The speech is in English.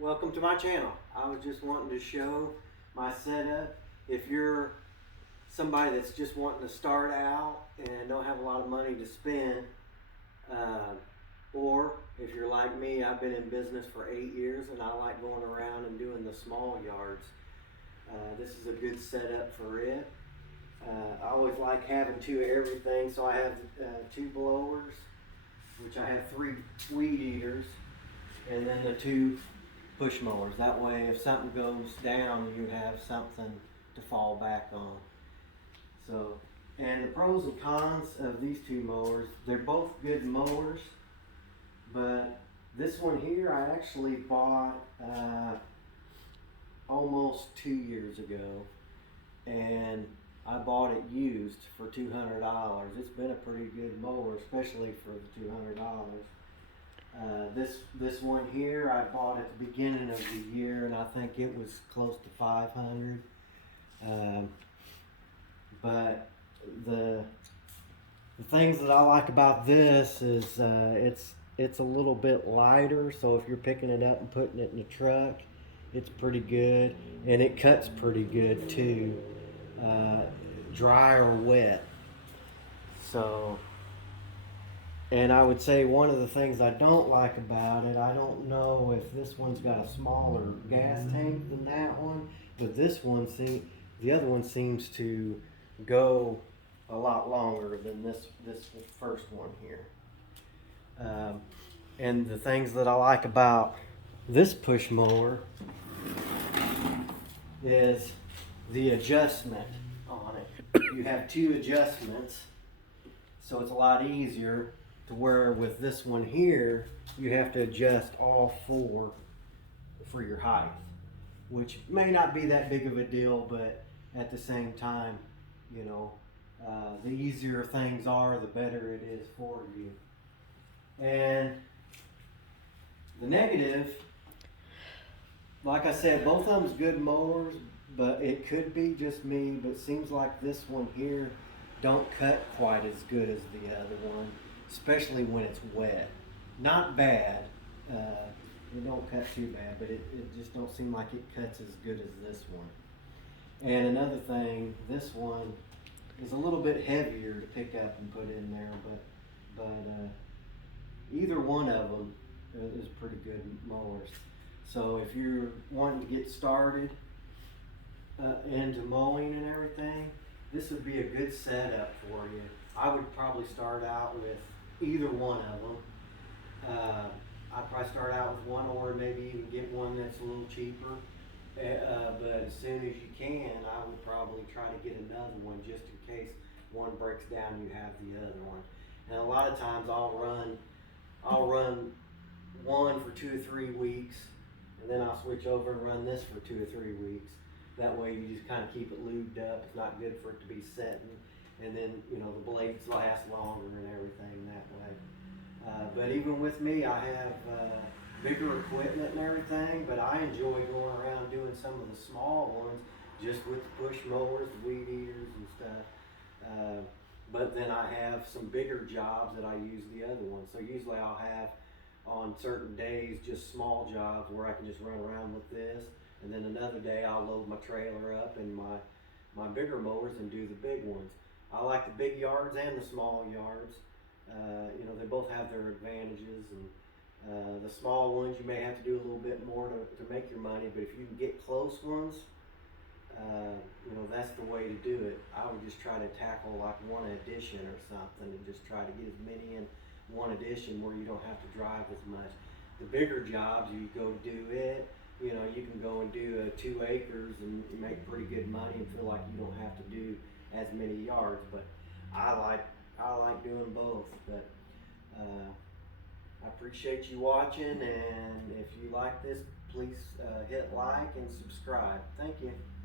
Welcome to my channel. I was just wanting to show my setup. If you're somebody that's just wanting to start out and don't have a lot of money to spend, or if you're like me, I've been in business for 8 years and I like going around and doing the small yards. This is a good setup for it. I always like having two of everything, so I have two blowers, which I have 3 weed eaters, and then the 2 push mowers. That way if something goes down, you have something to fall back on. So, and the pros and cons of these 2 mowers, they're both good mowers, but this one here I actually bought almost 2 years ago, and I bought it used for $200. It's been a pretty good mower, especially for the $200. This one here I bought at the beginning of the year, and I think it was close to 500. But the things that I like about this is it's a little bit lighter, so if you're picking it up and putting it in the truck, it's pretty good, and it cuts pretty good too, dry or wet. So, and I would say one of the things I don't like about it, I don't know if this one's got a smaller gas tank than that one, but this one the other one seems to go a lot longer than this first one here. And the things that I like about this push mower is the adjustment on it. You have 2 adjustments, so it's a lot easier, to where with this one here, you have to adjust all 4 for your height, which may not be that big of a deal, but at the same time, you know, the easier things are, the better it is for you. And the negative, like I said, both of them's good mowers, but it could be just me, but it seems like this one here don't cut quite as good as the other one, especially when it's wet. Not bad, it don't cut too bad, but it just don't seem like it cuts as good as this one. And another thing, this one is a little bit heavier to pick up and put in there, but either one of them is pretty good mowers. So if you're wanting to get started into mowing and everything, this would be a good setup for you. I would probably start out with either one of them. I'd probably start out with one, or maybe even get one that's a little cheaper. But as soon as you can, I would probably try to get another one, just in case one breaks down, you have the other one. And a lot of times I'll run one for 2 or 3 weeks, and then I'll switch over and run this for 2 or 3 weeks. That way you just kind of keep it lubed up. It's not good for it to be setting, and then, you know, the blades last longer and everything that way. But even with me, I have bigger equipment and everything, but I enjoy going around doing some of the small ones, just with the push mowers, the weed eaters and stuff. But then I have some bigger jobs that I use the other one. So usually I'll have on certain days just small jobs where I can just run around with this, and then another day I'll load my trailer up in my bigger mowers and do the big ones. I like the big yards and the small yards. You know, they both have their advantages, and the small ones you may have to do a little bit more to make your money, but if you can get close ones, you know, that's the way to do it. I would just try to tackle like one addition or something, and just try to get as many in one addition where you don't have to drive as much. The bigger jobs, you go do it, you know, you can go and do 2 acres and make pretty good money and feel like you don't have to do as many yards. But I like doing both. But I appreciate you watching, and if you like this, please hit like and subscribe. Thank you.